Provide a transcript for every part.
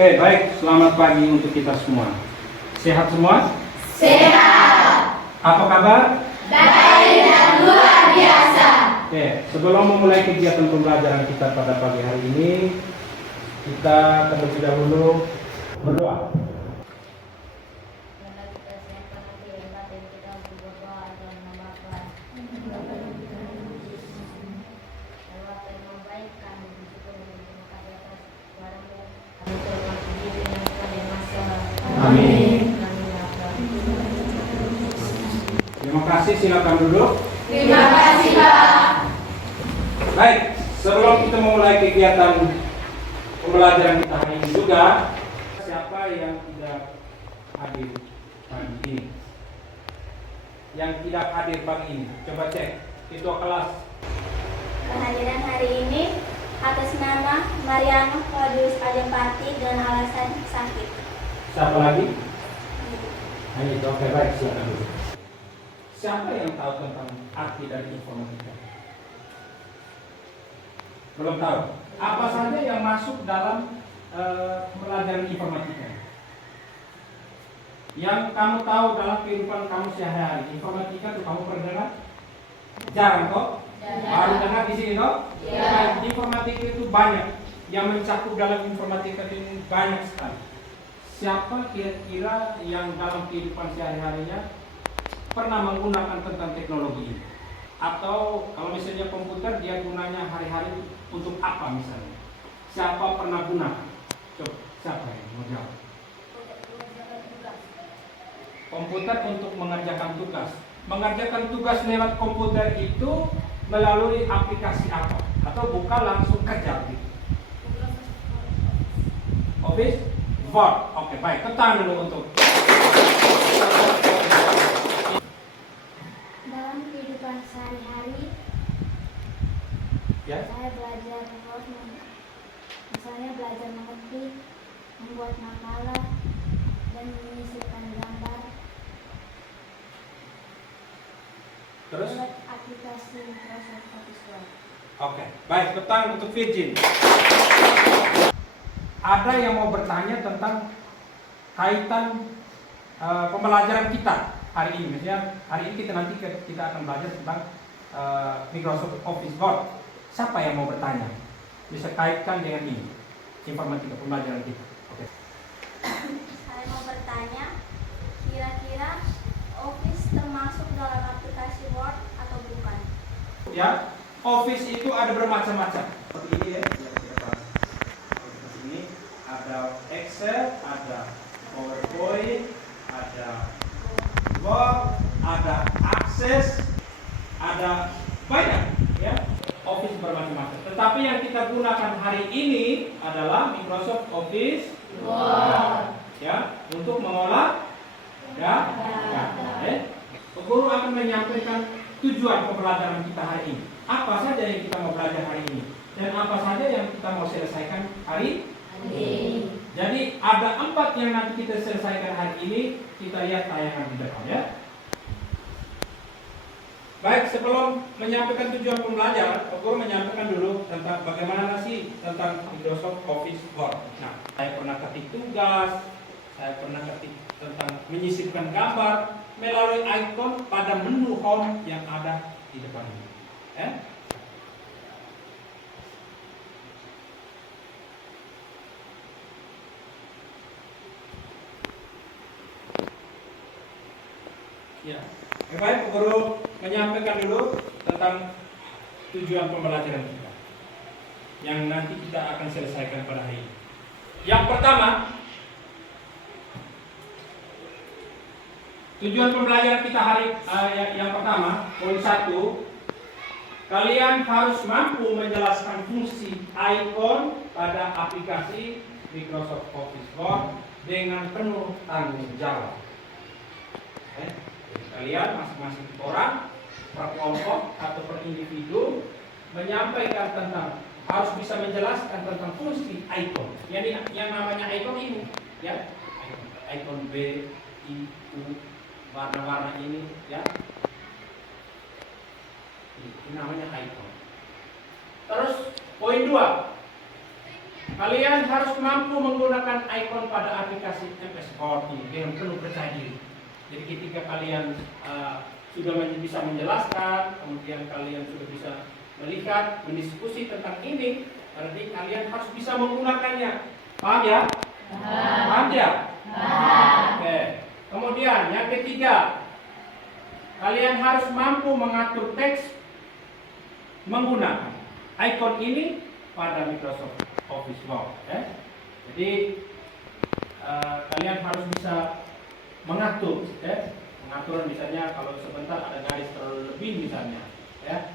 Oke, baik. Selamat pagi untuk kita semua. Sehat semua? Sehat. Apa kabar? Baik dan luar biasa. Oke, sebelum memulai kegiatan pembelajaran kita pada pagi hari ini, kita terlebih dahulu berdoa. Amin. Terima kasih, silakan duduk. Terima kasih, Pak. Baik, sebelum kita memulai kegiatan pembelajaran kita hari ini juga, siapa yang tidak hadir pagi ini? Yang tidak hadir pagi ini, coba cek. Ketua kelas. Kehadiran hari ini atas nama Mariano Claudius Adempati dan alasan sakit. Siapa lagi? Hanya itu, oke baik, silakan dulu. Siapa yang tahu tentang arti dari informatika? Belum tahu. Apa saja yang masuk dalam pelajaran informatika? Yang kamu tahu dalam kehidupan kamu sehari-hari, informatika itu kamu pernah dengar? Jarang kok? Baru dengar di sini kok? Ya. Informatika itu banyak. Yang mencakup dalam informatika ini banyak sekali. Siapa kira-kira yang dalam kehidupan sehari-harinya pernah menggunakan tentang teknologi ini? Atau kalau misalnya komputer, dia gunanya hari-hari untuk apa misalnya? Siapa pernah gunakan? Coba, siapa yang mau jawab? Komputer untuk mengerjakan tugas. Mengerjakan tugas lewat komputer itu melalui aplikasi apa? Atau buka langsung kerja gitu? Office? Word. Oke, baik. Ketan dulu untuk. Dalam kehidupan sehari-hari, Ya. saya belajar Word, misalnya belajar mengetik, membuat makalah, dan menyisipkan gambar Terus? lewat aplikasi Microsoft Office Word. Oke, baik. Ketan untuk Virgin. Ada yang mau bertanya tentang kaitan pembelajaran kita hari ini. Misalnya hari ini kita akan belajar tentang Microsoft Office Word. Siapa yang mau bertanya? Bisa kaitkan dengan ini informatika pembelajaran kita. Oke. Saya mau bertanya, kira-kira Office termasuk dalam aplikasi Word atau bukan? Ya, Office itu ada bermacam-macam. Seperti ini ya. Ini ada Excel, ada PowerPoint, ada Word, ada Access, ada banyak ya. Office bermacam-macam. Tetapi yang kita gunakan hari ini adalah Microsoft Office Word. ya, untuk mengolah data. Guru akan menyampaikan tujuan pembelajaran kita hari ini. Apa saja yang kita mau belajar hari ini dan apa saja yang kita mau selesaikan hari ini. Jadi ada 4 yang nanti kita selesaikan hari ini. Kita lihat tayangan di depan ya. Baik, sebelum menyampaikan tujuan pembelajaran, guru menyampaikan dulu tentang bagaimana sih tentang Microsoft Office Word. Nah, saya pernah ketik tugas, saya pernah ketik tentang menyisipkan gambar melalui ikon pada menu home yang ada di depan ini. Ya. Baik, guru menyampaikan dulu tentang tujuan pembelajaran kita yang nanti kita akan selesaikan pada hari ini. Yang pertama, tujuan pembelajaran kita yang pertama, poin 1, kalian harus mampu menjelaskan fungsi ikon pada aplikasi Microsoft Office Word dengan penuh tanggung jawab. Kalian masing-masing orang, per kelompok atau per individu menyampaikan tentang, harus bisa menjelaskan tentang fungsi ikon. Yang namanya ikon ini, ya, ikon B, I, U, warna-warna ini, ya, ini namanya ikon. Terus poin 2, Kalian harus mampu menggunakan icon pada aplikasi MS Word ini dengan penuh percaya diri. Jadi ketika kalian sudah bisa menjelaskan, kemudian kalian sudah bisa melihat, mendiskusi tentang ini, berarti kalian harus bisa menggunakannya. Paham ya? Paham ya? Oke. Kemudian yang ketiga, kalian harus mampu mengatur teks menggunakan icon ini pada Microsoft Office Word. Jadi kalian harus bisa mengatur, mengatur misalnya kalau sebentar ada garis terlalu lebih misalnya,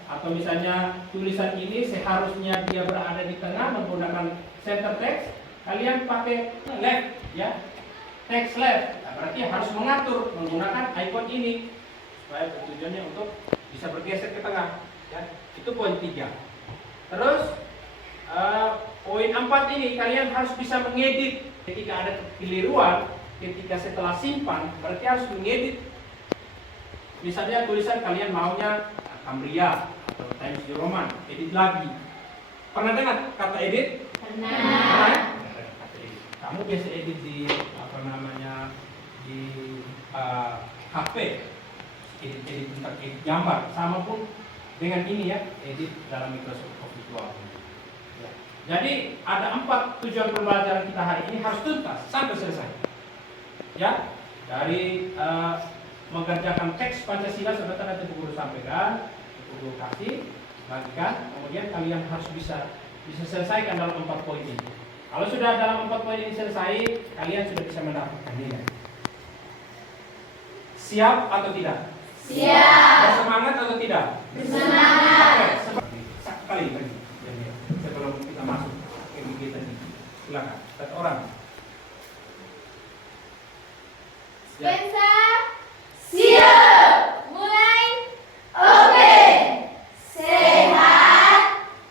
atau misalnya tulisan ini seharusnya dia berada di tengah menggunakan center text, kalian pakai left, text left. Nah, berarti harus mengatur menggunakan icon ini supaya tujuannya untuk bisa bergeser ke tengah. Itu poin 3. Terus poin 4 ini kalian harus bisa mengedit ketika ada kekeliruan, ketika setelah simpan berarti harus mengedit. Misalnya tulisan kalian maunya Cambria atau Times New Roman, edit lagi. Pernah dengar kata edit? Pernah. Kamu biasa edit di di HP, edit tentang edit gambar, sama pun dengan ini edit dalam Microsoft Office Word. Jadi ada 4 tujuan pembelajaran kita hari ini harus tuntas sampai selesai. Dari mengerjakan teks Pancasila sebentar nanti Bu Guru sampaikan, Bu Guru kasih, bagikan, kemudian kalian harus bisa selesaikan dalam 4 poin ini. Kalau sudah dalam 4 poin ini selesai, kalian sudah bisa mendapatkan nilai. Siap atau tidak? Siap. Bersemangat atau tidak? Bersemangat. Oke, sekali lagi. Sebelum kita masuk ke kegiatan ini, silakan. 1 orang. Spensa. Siap. Mulai. Oke. Sehat,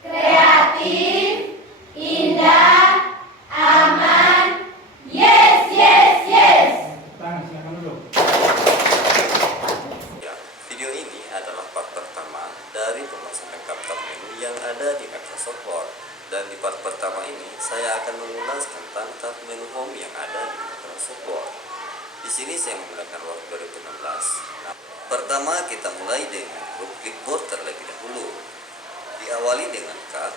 kreatif, indah, aman. Yes, yes, yes. Tangan, silakan dulu. Video ini adalah part pertama dari pembahasan lengkap menu yang ada di Microsoft Word. Dan di part pertama ini saya akan mengulas tentang tab menu home yang ada di Microsoft Word. Di sini saya menggunakan Word 2016. Nah, pertama kita mulai dengan grup clipboard terlebih dahulu. Diawali dengan cut.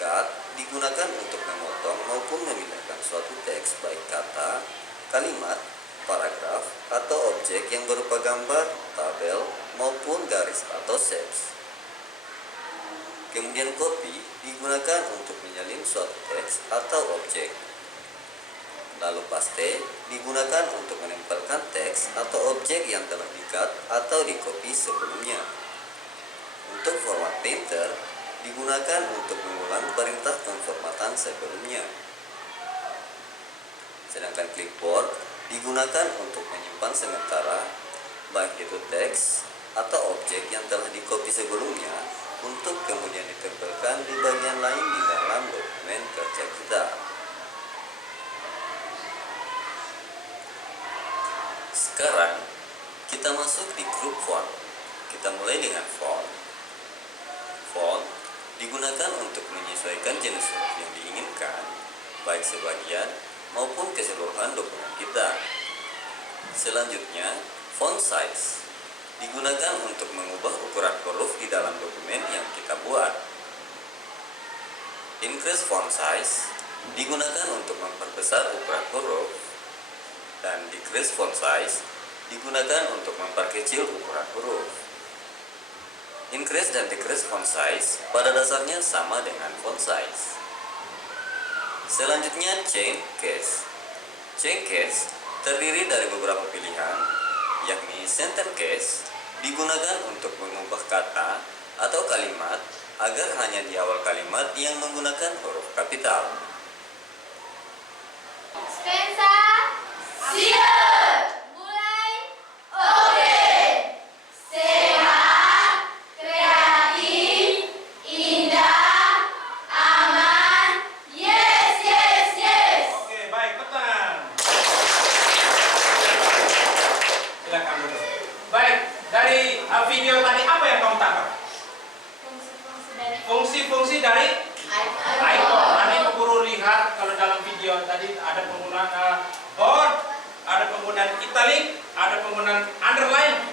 Cut digunakan untuk memotong maupun memindahkan suatu teks baik kata, kalimat, paragraf, atau objek yang berupa gambar, tabel, maupun garis atau shapes. Kemudian copy digunakan untuk menyalin suatu teks atau objek. Lalu paste digunakan untuk menempelkan teks atau objek yang telah di-cut atau di-copy sebelumnya. Untuk format painter digunakan untuk mengulang perintah pemformatan sebelumnya. Sedangkan clipboard digunakan untuk menyimpan sementara baik itu teks atau objek yang telah di-copy sebelumnya untuk kemudian ditempelkan di bagian lain di dalam dokumen kerja kita. Sekarang kita masuk di grup font. Kita mulai dengan font. Font digunakan untuk menyesuaikan jenis huruf yang diinginkan, baik sebagian maupun keseluruhan dokumen kita. Selanjutnya, font size digunakan untuk mengubah ukuran huruf di dalam dokumen yang kita buat. Increase font size digunakan untuk memperbesar ukuran huruf, dan decrease font size digunakan untuk memperkecil ukuran huruf. Increase dan decrease font size pada dasarnya sama dengan font size. Selanjutnya, change case. Change case terdiri dari beberapa pilihan, yakni sentence case digunakan untuk mengubah kata atau kalimat agar hanya di awal kalimat yang menggunakan huruf kapital. Spensa. Siap. Mulai. Oke. Sehat, kreatif, indah, aman. Yes, yes, yes. Oke, baik, betul. Silakan dulu. Baik, dari video tadi apa yang kamu tangkap? Fungsi-fungsi dari Fungsi-fungsi dari Icon. icon. Nanti Bu Guru dalam video tadi ada penggunaan bold, ada penggunaan italic, ada penggunaan underline.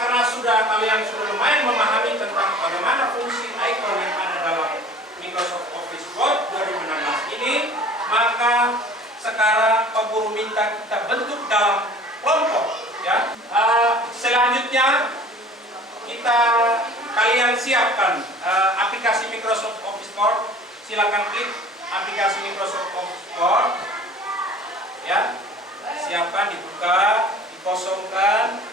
Karena kalian sudah lumayan memahami tentang bagaimana fungsi icon yang ada dalam Microsoft Office Word 2016 ini, maka sekarang Pak Guru minta kita bentuk dalam kelompok. Ya. Selanjutnya kalian siapkan aplikasi Microsoft Office Word. Silakan klik aplikasi Microsoft Office Word. Ya, siapkan, dibuka, dikosongkan.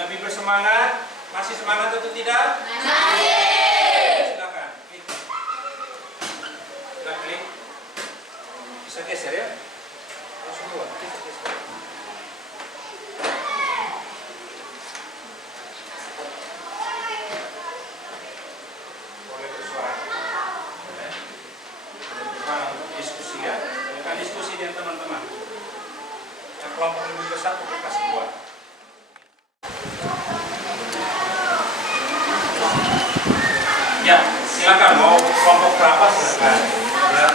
Lebih bersemangat. Masih semangat atau tidak? Masih. Silakan klik. Silakan klik. Bisa geser ya. Langsung keluar. Bisa geser. Boleh bersuara. Bagaimana untuk diskusi ya? Silakan diskusi dengan teman-teman. Yang kelompok lebih besar kita kasih buat. Ya, silakan mau kelompok berapa silakan. Ya.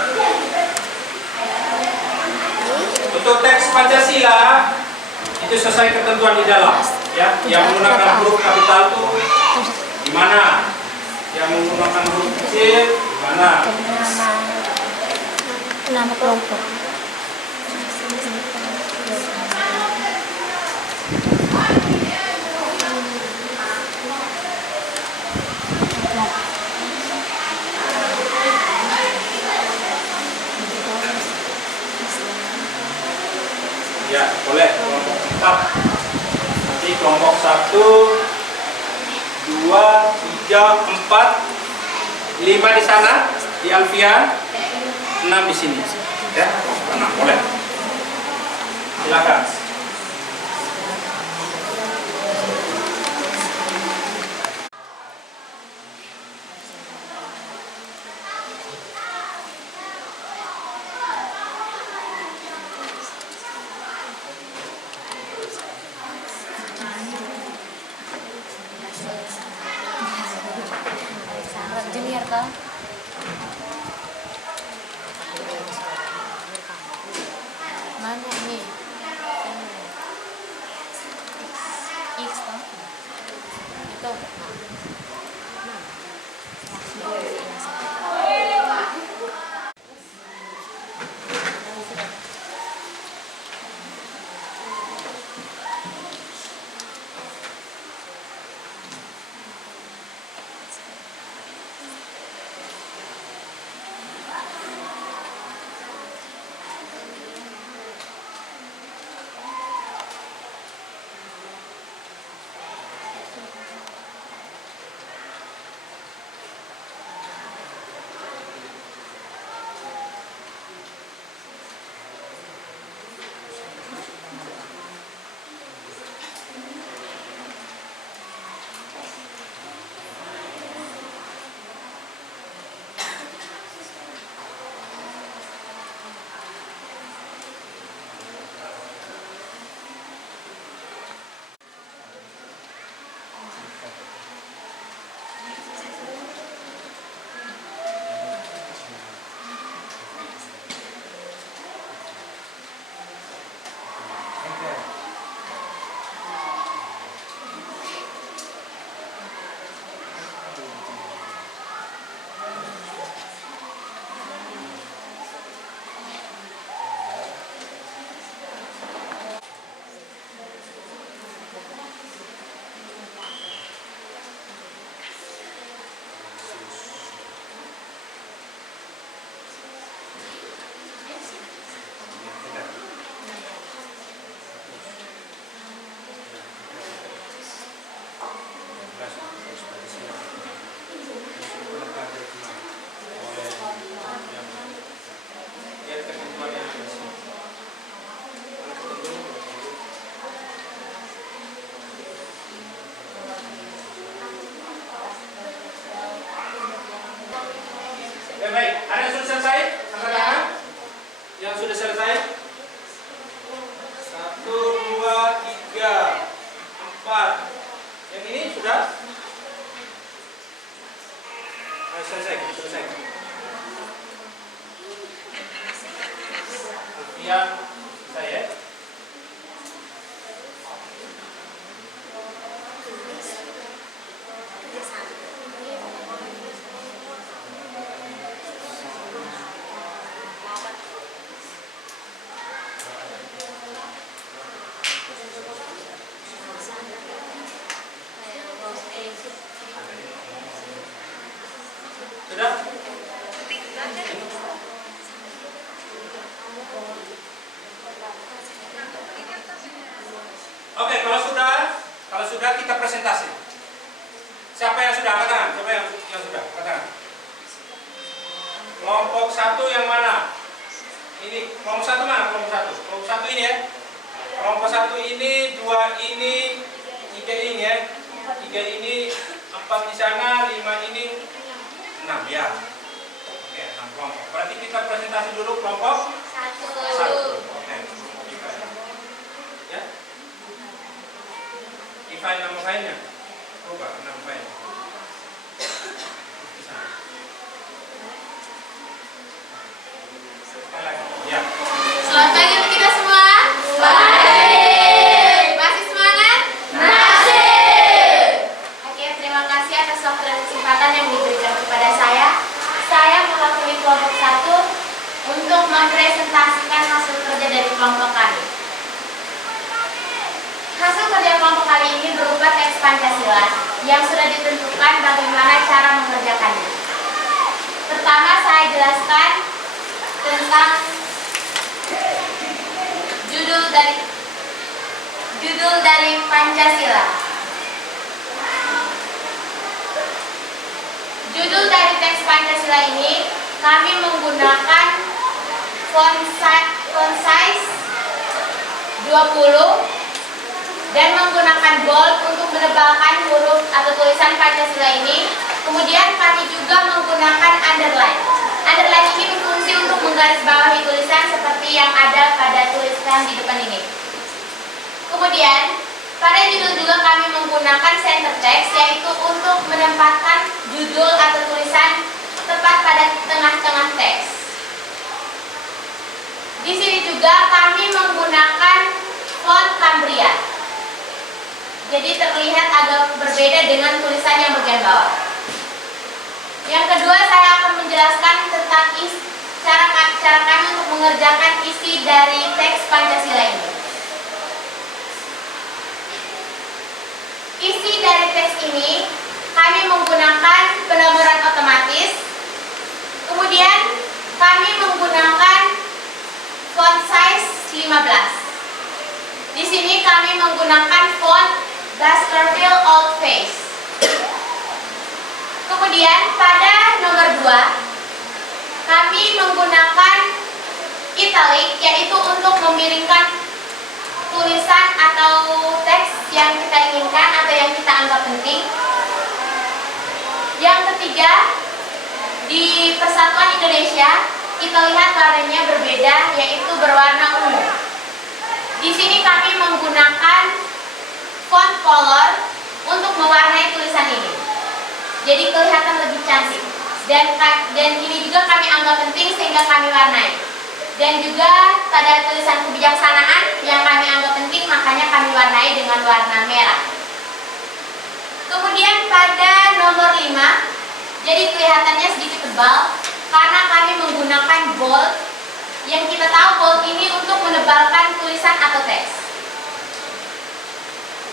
Untuk teks Pancasila itu sesuai ketentuan di dalam. Ya, yang menggunakan huruf kapital itu di mana? Yang menggunakan huruf kecil di mana? Nama kelompok. Ya, boleh kelompok 4. Nanti kelompok 1, 2, 3, 4, 5 di sana di Alfian, 6 di sini. Ya, 6 boleh. Silakan. Junior kan? Mana nih? X kan? Itu. yang saya. Sudah? Oke, kalau sudah kita presentasi. Siapa yang sudah angkat tangan? Siapa yang sudah angkat tangan? Kelompok 1 yang mana? Ini kelompok 1 mana? Kelompok 1. Kelompok 1 ini ya. Kelompok 1 ini, 2 ini, 3 ini ya. 3 ini, 4 di sana, 5 ini, 6 ya. Oke, 6 kelompok. Berarti kita presentasi dulu kelompok 1. Oke. Ya. File nama filenya. Coba nama file. Ya. Selamat pagi untuk kita semua. Baik. Masih semangat? Masih. Oke, terima kasih atas waktu dan kesempatan yang diberikan kepada saya. Saya mewakili kelompok 1 untuk mempresentasikan hasil kerja dari kelompok kami. Hasil kerja kelompok kali ini berupa teks Pancasila yang sudah ditentukan bagaimana cara mengerjakannya. Pertama, saya jelaskan tentang judul dari Pancasila. Judul dari teks Pancasila ini kami menggunakan font size 20 dan menggunakan bold untuk menebalkan huruf atau tulisan Pancasila ini. Kemudian kami juga menggunakan underline. Underline ini berfungsi untuk menggarisbawahi tulisan seperti yang ada pada tulisan di depan ini. Kemudian pada judul juga kami menggunakan center text, yaitu untuk menempatkan judul atau tulisan tepat pada tengah-tengah teks. Di sini juga kami menggunakan font Cambria. Jadi terlihat agak berbeda dengan tulisan yang bagian bawah. Yang kedua, saya akan menjelaskan tentang cara kami untuk mengerjakan isi dari teks Pancasila ini. Isi dari teks ini kami menggunakan penomoran otomatis. Kemudian kami menggunakan font size 15. Di sini kami menggunakan font Baskerville Old Face. Kemudian pada nomor 2 kami menggunakan italic, yaitu untuk memiringkan tulisan atau teks yang kita inginkan atau yang kita anggap penting. Yang ketiga, di Persatuan Indonesia kita lihat warnanya berbeda, yaitu berwarna ungu. Di sini kami menggunakan font color untuk mewarnai tulisan ini, jadi kelihatan lebih cantik. Dan ini juga kami anggap penting sehingga kami warnai. Dan juga pada tulisan kebijaksanaan yang kami anggap penting, makanya kami warnai dengan warna merah. Kemudian pada nomor 5, jadi kelihatannya sedikit tebal karena kami menggunakan bold. Yang kita tahu bold ini untuk menebalkan tulisan atau teks.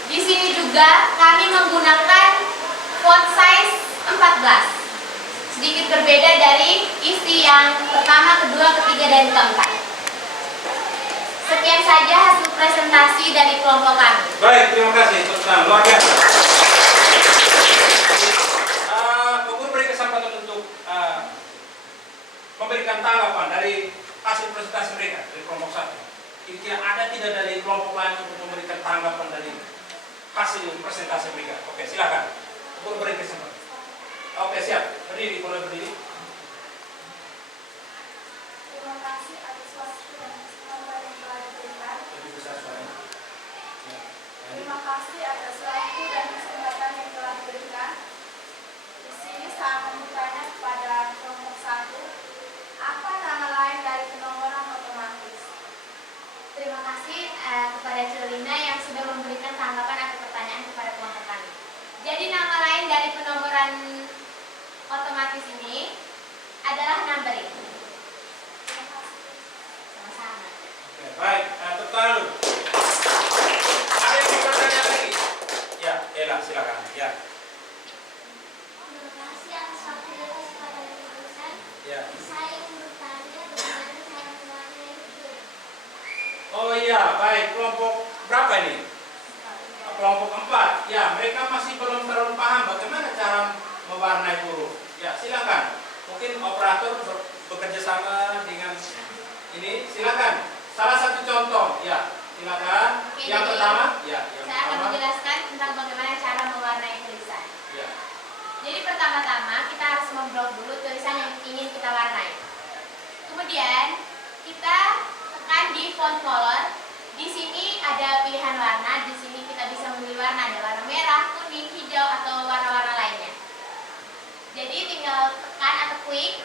Di sini juga kami menggunakan font size 14. Sedikit berbeda dari isi yang pertama, kedua, ketiga, dan keempat. Sekian saja hasil presentasi dari kelompok kami. Baik, terima kasih. Luar biasa. Guru beri kesempatan untuk memberikan tanggapan dari hasil presentasi mereka dari kelompok 1. Kira-kira ada tidak dari kelompok lain untuk memberikan tanggapan dari hasil presentasi mereka? Oke, silakan. Guru beri kesempatan. Oke, siap. Berdiri, boleh berdiri. Terima kasih atas waktu dan kesempatan yang telah diberikan. Lebih besar suaranya. Ya. Terima kasih atas waktu dan kesempatan yang telah diberikan. Di sini saya akan bertanya kepada kelompok 1, apa nama lain dari penomoran otomatis? Baik, tepuk tangan dulu. Ada yang mau bertanya lagi? Ya, Ella, silakan. Ya. Terima kasih atas waktu dan kesempatan yang diberikan. Ya. Saya ingin bertanya bagaimana cara mewarnai hidup. Oh iya, baik. Kelompok berapa ini? Kelompok 4. Ya, mereka masih belum terlalu paham bagaimana cara mewarnai huruf. Ya, silakan. Mungkin operator bekerja sama dengan ini. Silakan. Salah satu contoh. Ya, silakan. Oke, Yang jadi pertama, ya, yang Saya akan pertama. menjelaskan tentang bagaimana cara mewarnai tulisan. Ya. Jadi pertama-tama kita harus memblok dulu tulisan yang ingin kita warnai. Kemudian kita tekan di font color. Di sini ada pilihan warna. Di sini kita bisa memilih warna, ada warna merah, kuning, hijau atau warna-warna lainnya. Jadi tinggal tekan atau klik.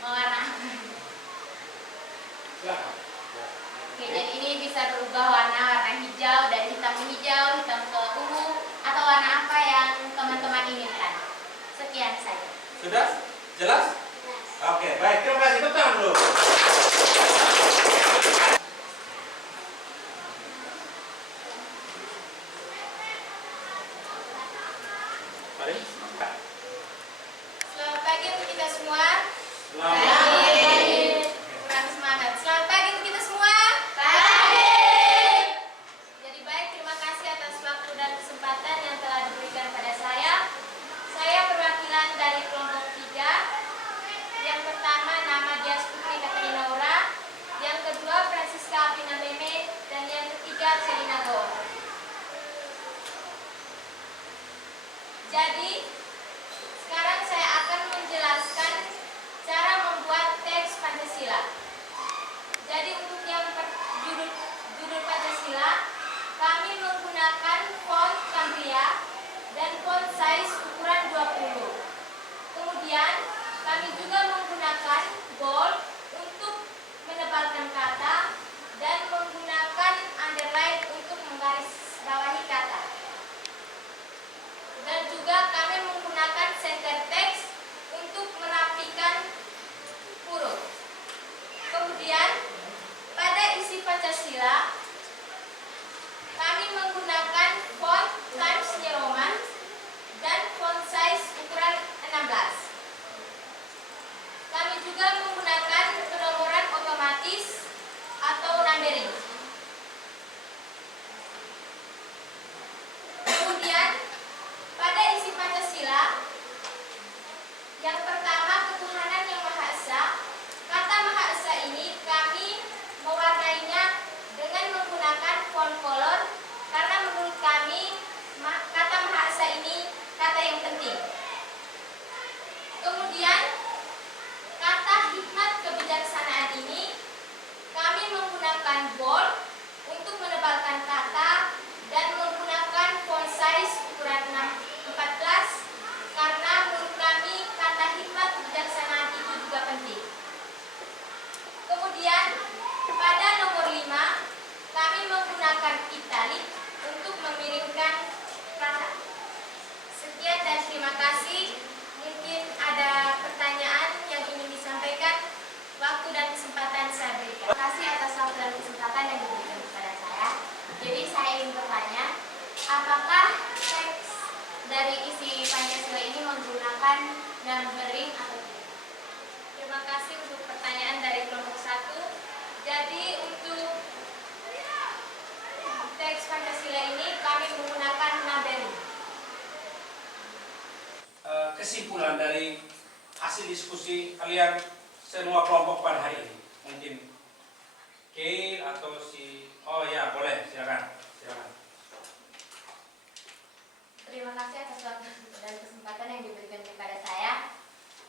Mewarna. Silakan. Oke, jadi ini bisa berubah warna hijau dari hitam ke hijau, hitam ke ungu, atau warna apa yang teman-teman inginkan. Sekian saja. Sudah? Jelas? Oke, baik. Terima kasih. Tepuk tangan dulu. Mari. Selamat pagi untuk kita semua. Selamat. Kurang semangat. Selamat pagi untuk kita semua. Jadi baik, terima kasih atas waktu dan kesempatan yang telah diberikan pada saya. Saya perwakilan dari kelompok 3. Yang pertama nama Dias Putri Katarina Ura, yang kedua Francisca Apina Meme, dan yang ketiga Selina Go. Jadi, sekarang saya akan menjelaskan cara membuat teks Pancasila. Jadi untuk yang judul Pancasila, kami menggunakan font Cambria dan font size ukuran 20. Kemudian kami juga menggunakan bold untuk menebalkan kata dan menggunakan underline untuk menggarisbawahi kata. Dan juga kami menggunakan center text untuk merapikan huruf. Kemudian pada isi Pancasila kami menggunakan font Times New Roman dan font size ukuran 16. Kami juga menggunakan penomoran otomatis atau numbering. Kemudian pada isi Pancasila, yang pertama ketuhanan yang Maha Esa. Kata Maha Esa ini kami mewarnainya dengan menggunakan font color karena menurut kami kata Maha Esa ini kata yang penting. Kemudian kata hikmat kebijaksanaan ini kami menggunakan bold untuk menebalkan kata dan menggunakan font size ukuran 14 karena menurut kami kata hikmat kebijaksanaan itu juga penting. Kemudian pada nomor 5 kami menggunakan italik untuk mengirimkan kata. Sekian dan terima kasih. Mungkin ada pertanyaan yang ingin disampaikan. Waktu dan kesempatan saya berikan. Terima kasih atas waktu dan kesempatan yang diberikan kepada saya. Jadi saya ingin bertanya, apakah teks dari isi Pancasila ini menggunakan numbering atau tidak? Terima kasih untuk pertanyaan dari kelompok 1. Jadi untuk teks Pancasila ini kami menggunakan numbering. Kesimpulan dari hasil diskusi kalian semua kelompok pada hari ini, mungkin Kay atau oh ya boleh, silakan. Terima kasih atas waktu dan kesempatan yang diberikan kepada saya.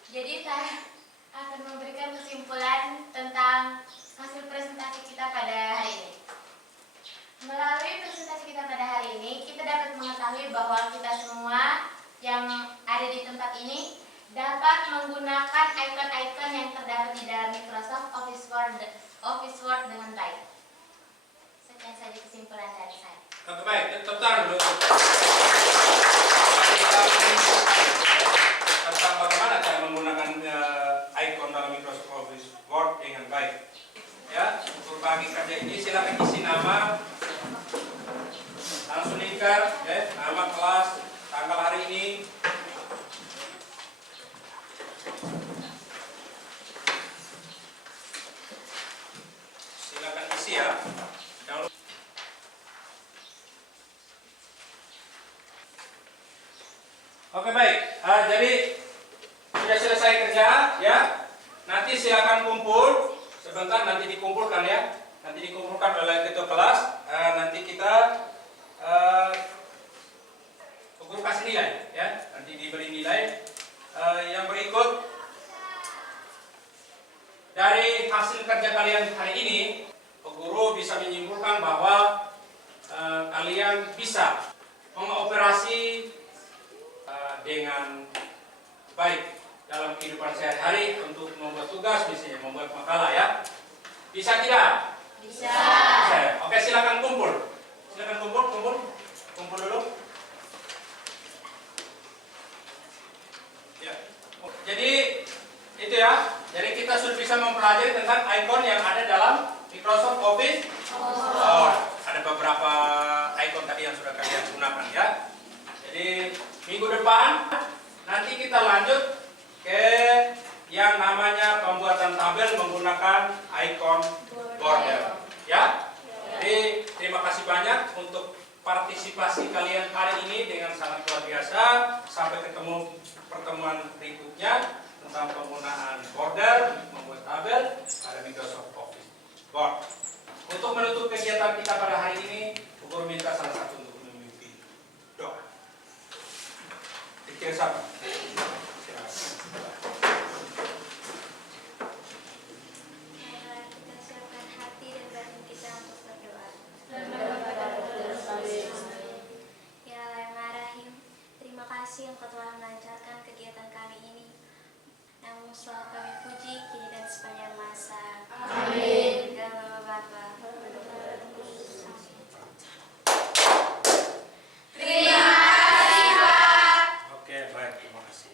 Jadi saya akan memberikan kesimpulan tentang hasil presentasi kita pada hari ini. Melalui presentasi kita pada hari ini, kita dapat mengetahui bahwa kita semua yang ada di tempat ini dapat menggunakan icon-icon yang terdapat di dalam Microsoft Office Word dengan baik. Sekian saja kesimpulan dari saya. Oke, baik, tepuk tangan dulu. Tentang bagaimana cara menggunakan dengan baik. Ya, untuk bagi kerja ini silakan isi nama, langsung lingkar, ya, nama kelas, tanggal hari ini. Silakan isi ya. Jangan lupa. Oke baik, jadi sudah selesai kerja ya. Nanti silakan kumpul sebentar, nanti dikumpulkan ya. Nanti dikumpulkan oleh ketua kelas. Nanti kita guru kasih nilai ya. Nanti diberi nilai. Yang berikut dari hasil kerja kalian hari ini, guru bisa menyimpulkan bahwa kalian bisa mengoperasi dengan baik dalam kehidupan sehari-hari untuk membuat tugas, misalnya membuat makalah ya. Bisa tidak? Bisa. Bisa. Oke, silakan kumpul. Silakan kumpul dulu. Ya. Jadi itu ya. Jadi kita sudah bisa mempelajari tentang icon yang ada dalam Microsoft Office. Oh, ada beberapa icon tadi yang sudah kalian gunakan ya. Jadi minggu depan nanti kita lanjut ke yang namanya pembuatan tabel menggunakan icon border ya. Jadi terima kasih banyak untuk partisipasi kalian hari ini dengan sangat luar biasa. Sampai ketemu pertemuan berikutnya tentang penggunaan border membuat tabel pada Microsoft Office Word. Untuk menutup kegiatan kita pada hari ini, guru minta salah satu untuk memimpin doa. Pikir siapa? Marilah kita siapkan hati dan batin kita untuk berdoa. Ya Allah yang Maha Rahim, terima kasih Engkau telah melancarkan kegiatan kali ini. Namun selalu kami puji kini dan sepanjang masa. Amin. Dalam nama Bapa. Terima kasih, Pak. Oke, baik, terima kasih.